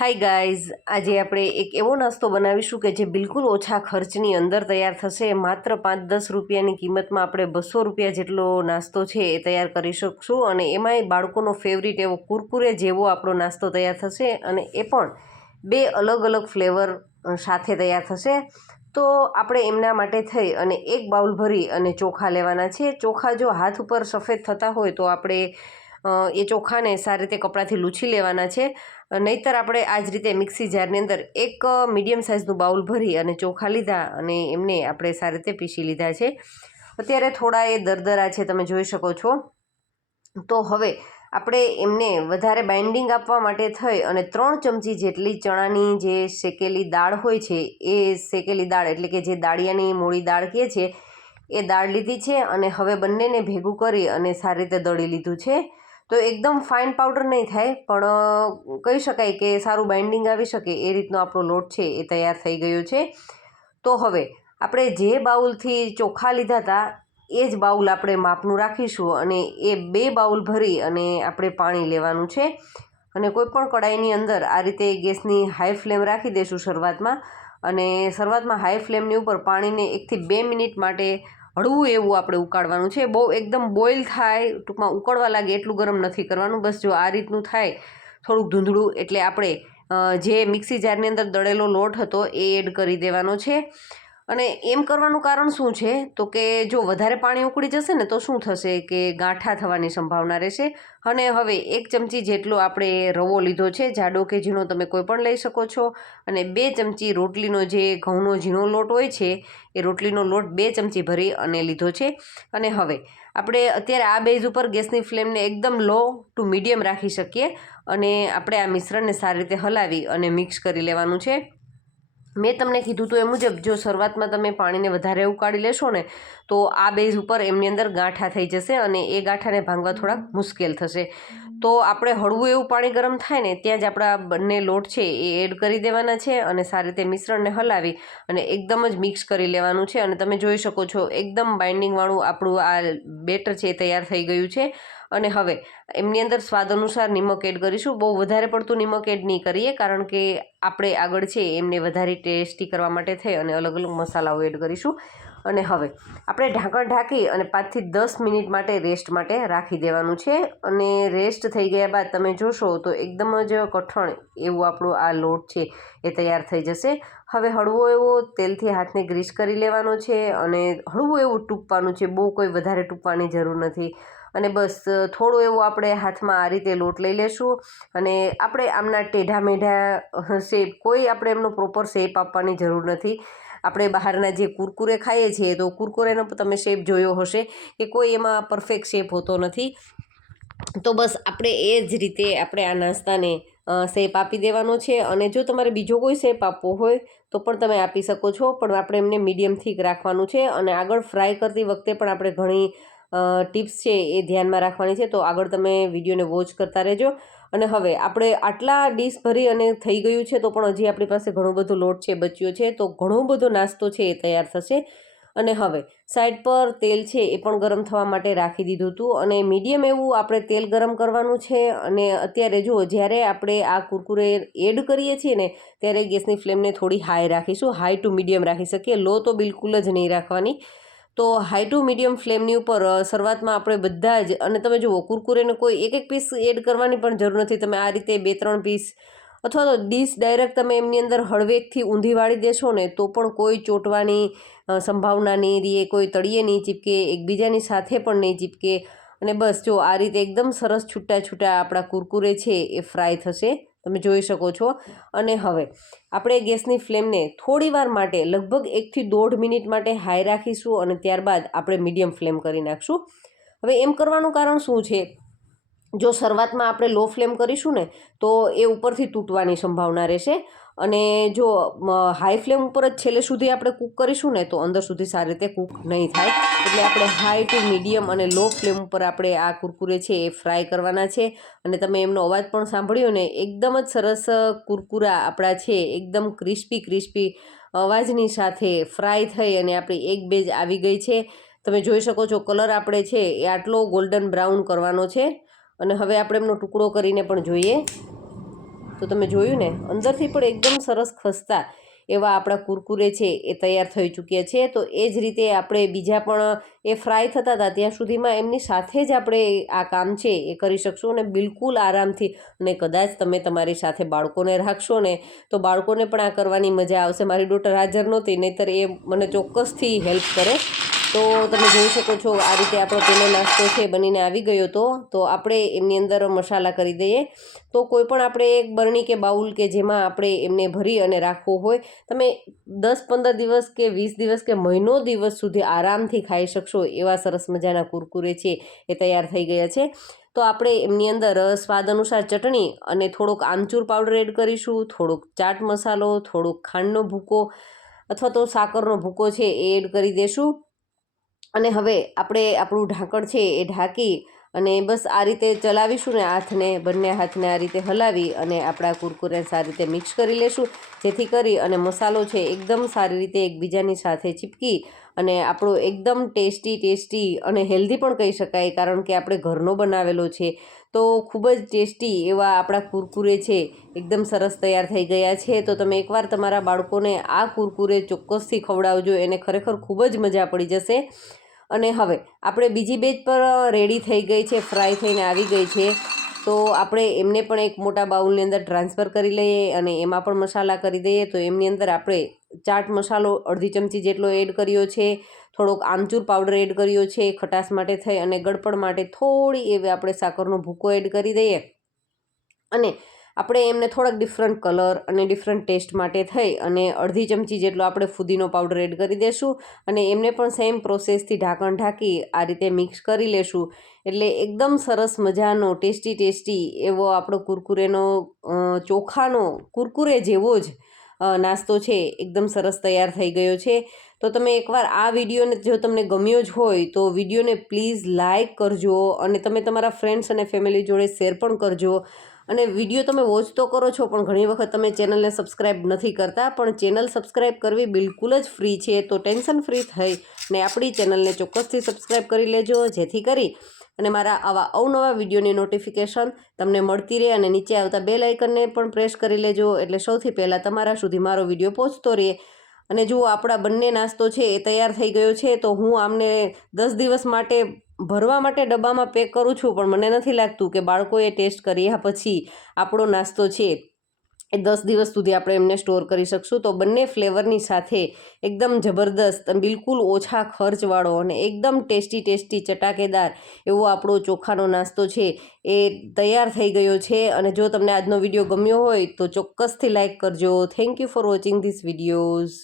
Hi guys, આજે આપણે એક એવો નાસ્તો બનાવીશું કે જે બિલકુલ ઓછા ખર્ચની અંદર તૈયાર થશે. માત્ર 5-10 રૂપિયાની કિંમતમાં આપણે 200 રૂપિયા જેટલો નાસ્તો છે એ તૈયાર કરી શકશું, અને એમાંય બાળકોનો ફેવરિટ એવો કુરકુરે જેવો આપણો નાસ્તો તૈયાર થશે, અને એ પણ 2 અલગ અલગ ફ્લેવર સાથે તૈયાર થશે. તો આપણે એમના માટે થઈ અને એક બાઉલ ભરી અને ચોખા લેવાના છે. ચોખા જો હાથ ઉપર સફેદ થતા હોય તો આપણે એ ચોખાને સારી રીતે કપડાથી લૂછી લેવાના છે. નહીંતર આપણે આ જ રીતે મિક્સી જારની અંદર એક મીડિયમ સાઇઝનું બાઉલ ભરી અને ચોખા લીધા અને એમને આપણે સારી રીતે પીસી લીધા છે. અત્યારે થોડા એ દરદરા છે, તમે જોઈ શકો છો. તો હવે આપણે એમને વધારે બાઇન્ડિંગ આપવા માટે થઈ અને 3 ચમચી જેટલી ચણાની જે શેકેલી દાળ હોય છે એ શેકેલી દાળ એટલે કે જે દાળિયાની મોળી દાળ કહે છે એ દાળ લીધી છે, અને હવે બંનેને ભેગું કરી અને સારી રીતે દળી લીધું છે. તો એકદમ ફાઇન પાવડર નહીં થાય, પણ કહી શકાય કે સારું બાઇન્ડિંગ આવી શકે એ રીતનો આપણો લોટ છે એ તૈયાર થઈ ગયો છે. તો હવે આપણે જે બાઉલથી ચોખા લીધા હતા એ જ બાઉલ આપણે માપનું રાખીશું, અને એ 2 બાઉલ ભરી અને આપણે પાણી લેવાનું છે. અને કોઈપણ કડાઈની અંદર આ રીતે ગેસની હાઈ ફ્લેમ રાખી દઈશું શરૂઆતમાં, અને શરૂઆતમાં હાઈ ફ્લેમની ઉપર પાણીને 1 થી 2 મિનિટ માટે હળવું એવું આપણે ઉકાળવાનું છે. બહુ એકદમ બોઇલ થાય, ટૂંકમાં ઉકળવા લાગે એટલું ગરમ નથી કરવાનું. બસ જો આ રીતનું થાય થોડુંક ધૂંધળું, એટલે આપણે જે મિક્સી જારની અંદર દળેલો લોટ હતો એ એડ કરી દેવાનો છે. અને એમ કરવાનું કારણ શું છે, તો કે જો વધારે પાણી ઉકળી જશે ને તો શું થશે કે ગાંઠા થવાની સંભાવના રહેશે. અને હવે 1 ચમચી જેટલો આપણે રવો લીધો છે, જાડો કે ઝીણો તમે કોઈ પણ લઈ શકો છો. અને 2 ચમચી રોટલીનો જે ઘઉંનો ઝીણો લોટ હોય છે એ રોટલીનો લોટ 2 ચમચી ભરી અને લીધો છે. અને હવે આપણે અત્યારે આ બેઝ ઉપર ગેસની ફ્લેમને એકદમ લો ટુ મીડિયમ રાખી શકીએ, અને આપણે આ મિશ્રણને સારી રીતે હલાવી અને મિક્સ કરી લેવાનું છે. મેં તમને કીધું તો એ મુજબ જો શરૂઆતમાં તમે પાણીને વધારે ઉકાળી લેશો ને તો આ બેઝ ઉપર એમની અંદર ગાંઠા થઈ જશે, અને એ ગાંઠાને ભાંગવા થોડાક મુશ્કેલ થશે. તો આપણે હળવું એવું પાણી ગરમ થાય ને ત્યાં જ આપણા બંને લોટ છે એ એડ કરી દેવાના છે, અને સારી રીતે મિશ્રણને હલાવી અને એકદમ જ મિક્સ કરી લેવાનું છે. અને તમે જોઈ શકો છો એકદમ બાઇન્ડિંગવાળું આપણું આ બેટર છે એ તૈયાર થઈ ગયું છે. અને હવે એમની અંદર સ્વાદ અનુસાર નિમક એડ કરીશું. બહુ વધારે પડતું નિમક એડ નહીં કરીએ, કારણ કે આપણે આગળ છે એમને વધારે ટેસ્ટી કરવા માટે થઈ અને અલગ અલગ મસાલાઓ એડ કરીશું. અને હવે આપણે ઢાંકણ ઢાંકી અને 5 થી 10 મિનિટ માટે રેસ્ટ માટે રાખી દેવાનું છે. અને રેસ્ટ થઈ ગયા બાદ તમે જોશો તો એકદમ જ કઠણ એવું આપણો આ લોટ છે એ તૈયાર થઈ જશે. હવે હળવો એવો તેલથી હાથને ગ્રીસ કરી લેવાનો છે, અને હળવું એવું ટૂંપવાનું છે, બહુ કોઈ વધારે ટૂંપવાની જરૂર નથી. અને બસ થોડું એવું આપણે હાથમાં આ રીતે લોટ લઈ લેશું, અને આપણે આમના ટેઢા મેઢા શેપ, કોઈ આપણે એમનો પ્રોપર શેપ આપવાની જરૂર નથી. આપણે બહારના જે કુરકુરે ખાઈએ છીએ તો કુરકુરેનો તમે શેપ જોયો હશે કે કોઈ એમાં પરફેક્ટ શેપ હોતો નથી. તો બસ આપણે એ જ રીતે આપણે આ નાસ્તાને શેપ આપી દેવાનો છે. અને જો તમારે બીજો કોઈ શેપ આપવો હોય તો પણ તમે આપી શકો છો, પણ આપણે એમને મીડિયમ થીક રાખવાનું છે. અને આગળ ફ્રાય કરતી વખતે પણ આપણે ઘણી ટિપ્સ છે એ ધ્યાનમાં રાખવાની છે, તો આગળ તમે વિડીયોને વોચ કરતા રહેજો. અને હવે આપણે આટલા ડીશ ભરી અને થઈ ગયું છે, તો પણ હજી આપણી પાસે ઘણો બધો લોટ છે બચ્યો છે, તો ઘણો બધો નાસ્તો છે એ તૈયાર થશે. અને હવે સાઈડ પર તેલ છે એ પણ ગરમ થવા માટે રાખી દીધું હતું, અને મીડિયમ એવું આપણે તેલ ગરમ કરવાનું છે. અને અત્યારે જુઓ, જ્યારે આપણે આ કુરકુરે એડ કરીએ છીએ ને ત્યારે ગેસની ફ્લેમને થોડી હાઈ રાખીશું, હાઈ ટુ મીડિયમ રાખી શકીએ, લો તો બિલકુલ જ નહીં રાખવાની. તો હાઈ ટુ મીડિયમ ફ્લેમની ઉપર શરૂઆતમાં આપણે બધા જ, અને તમે જુઓ કુરકુરેને કોઈ એક પીસ એડ કરવાની પણ જરૂર નથી. તમે આ રીતે 2-3 પીસ અથવા તો ડીશ ડાયરેક્ટ તમે એમની અંદર હળવેકથી ઊંધી વાળી દેશો ને તો પણ કોઈ ચોંટવાની સંભાવના નહીં રહે, કોઈ તળિયે નહીં ચીપકે, એકબીજાની સાથે પણ નહીં ચીપકે. અને બસ જો આ રીતે એકદમ સરસ છૂટા છૂટા આપણા કુરકુરે છે એ ફ્રાય થશે, તમે જોઈ શકો છો. અને હવે આપણે ગેસની ફ્લેમને થોડીવાર માટે લગભગ 1 થી 1.5 મિનિટ માટે હાઈ રાખીશું, અને ત્યારબાદ આપણે મીડિયમ ફ્લેમ કરી નાખશું. હવે એમ કરવાનું કારણ શું છે, જો શરૂઆતમાં આપણે લો ફ્લેમ કરીશું ને તો એ ઉપરથી તૂટવાની સંભાવના રહેશે. અને જો હાઈ ફ્લેમ ઉપર જ છેલ્લે સુધી આપણે કૂક કરીશું ને તો અંદર સુધી સારી રીતે કૂક નહીં થાય. એટલે આપણે હાઈ ટુ મીડિયમ અને લો ફ્લેમ ઉપર આપણે આ કુરકુરે છે એ ફ્રાય કરવાના છે. અને તમે એમનો અવાજ પણ સાંભળ્યો ને, એકદમ જ સરસ કુરકુરા આપણા છે એકદમ ક્રિસ્પી ક્રિસ્પી અવાજની સાથે ફ્રાય થઈ અને આપણી એક બેચ આવી ગઈ છે. તમે જોઈ શકો છો કલર આપણે છે એ આટલો ગોલ્ડન બ્રાઉન કરવાનો છે. અને હવે આપણે એમનો ટુકડો કરીને પણ જોઈએ. તો તમે જોયું ને, અંદરથી પણ એકદમ સરસ ખસ્તા એવા આપણા કુરકુરે છે એ તૈયાર થઈ ચૂક્યા છે. તો એ જ રીતે આપણે બીજા પણ એ ફ્રાય થતા હતા ત્યાં સુધીમાં એમની સાથે જ આપણે આ કામ છે એ કરી શકશું અને બિલકુલ આરામથી. અને કદાચ તમે તમારી સાથે બાળકોને રાખશો ને તો બાળકોને પણ આ કરવાની મજા આવશે. મારી ડોટર હાજર નહોતી, નહીંતર એ મને ચોક્કસથી હેલ્પ કરે. તો તમે જોઈ શકો છો આ રીતે આપણો પેલો નાસ્તો છે બનીને આવી ગયો હતો. તો આપણે એમની અંદર મસાલા કરી દઈએ. તો કોઈ પણ આપણે એક બરણી કે બાઉલ કે જેમાં આપણે એમને ભરી અને રાખવો હોય, તમે 10-15 દિવસ કે 20 દિવસ કે મહિનો દિવસ સુધી આરામથી ખાઈ શકશો એવા સરસ મજાના કુરકુરે છે એ તૈયાર થઈ ગયા છે. તો આપણે એમની અંદર સ્વાદ અનુસાર ચટણી અને થોડોક આમચૂર પાવડર એડ કરીશું, થોડોક ચાટ મસાલો, થોડોક ખાંડનો ભૂકો અથવા તો સાકરનો ભૂકો છે એ એડ કરી દેશું. અને હવે આપણે આપણું ઢાંકણ છે એ ઢાંકી અને બસ આ રીતે ચલાવીશું ને બંને હાથને આ રીતે હલાવી અને આપણા કુરકુરે સારી રીતે મિક્સ કરી લેશું, જેથી કરી અને મસાલો છે એકદમ સારી રીતે એકબીજાની સાથે ચીપકી અને આપણો એકદમ ટેસ્ટી અને હેલ્ધી પણ કહી શકાય, કારણ કે આપણે ઘરનો બનાવેલો છે. તો ખૂબ જ ટેસ્ટી એવા આપણા કુરકુરે છે એકદમ સરસ તૈયાર થઈ ગયા છે. તો તમે એકવાર તમારા બાળકોને આ કુરકુરે ચોક્કસથી ખવડાવજો, એને ખરેખર ખૂબ જ મજા પડી જશે. અને હવે આપણે બીજી બેચ પર રેડી થઈ ગઈ છે, ફ્રાય થઈને આવી ગઈ છે. તો આપણે એમને પણ એક મોટા બાઉલની અંદર ટ્રાન્સફર કરી લઈએ અને એમાં પણ મસાલા કરી દઈએ. તો એમની અંદર આપણે ચાટ મસાલો અડધી ચમચી જેટલો એડ કર્યો છે, થોડોક આમચૂર પાવડર એડ કર્યો છે ખટાશ માટે થઈ, અને ગળપણ માટે થોડી એવી આપણે સાકરનો ભૂકો એડ કરી દઈએ. અને આપણે એમને થોડાક ડિફરન્ટ કલર અને ડિફરન્ટ ટેસ્ટ માટે થઈ અને અડધી ચમચી જેટલો આપણે ફુદીનો પાવડર એડ કરી દઈશું. અને એમને પણ સેમ પ્રોસેસથી ઢાંકણ ઢાંકી આ રીતે મિક્સ કરી લેશું. એટલે એકદમ સરસ મજાનો ટેસ્ટી એવો આપણો કુરકુરેનો ચોખાનો કુરકુરે જેવો જ નાસ્તો છે એકદમ સરસ તૈયાર થઈ ગયો છે. તો તમે એકવાર આ વિડીયોને જો તમને ગમ્યો જ હોય તો વિડીયોને પ્લીઝ લાઇક કરજો અને તમે તમારા ફ્રેન્ડ્સ અને ફેમિલી જોડે શેર પણ કરજો. અને વિડીયો તમે વોચ તો કરો છો પણ ઘણી વખત તમે ચેનલને સબસ્ક્રાઈબ નથી કરતા, પણ ચેનલ સબસ્ક્રાઈબ કરવી બિલકુલ જ ફ્રી છે. તો ટેન્શન ફ્રી થઈ ને આપણી ચેનલને ચોક્કસથી સબસ્ક્રાઈબ કરી લેજો, જેથી કરી અને મારા આવા અવનવા વિડીયોની નોટિફિકેશન તમને મળતી રહે. અને નીચે આવતા બેલ આઇકનને પણ પ્રેસ કરી લેજો, એટલે સૌથી પહેલાં તમારા સુધી મારો વિડીયો પહોંચતો રહે. અને જુઓ આપણા બંને નાસ્તો છે એ તૈયાર થઈ ગયો છે. તો હું આમને 10 દિવસ માટે ભરવા માટે ડબ્બામાં પેક કરું છું, પણ મને નથી લાગતું કે બાળકોએ ટેસ્ટ કર્યા પછી આપણો નાસ્તો છે એ 10 દિવસ સુધી આપણે એમને સ્ટોર કરી શકશું. તો બંને ફ્લેવરની સાથે એકદમ જબરદસ્ત, બિલકુલ ઓછા ખર્ચવાળો અને એકદમ ટેસ્ટી ચટાકેદાર એવો આપણો ચોખાનો નાસ્તો છે એ તૈયાર થઈ ગયો છે. અને જો તમને આજનો વિડીયો ગમ્યો હોય તો ચોક્કસથી લાઇક કરજો. Thank you for watching this videos.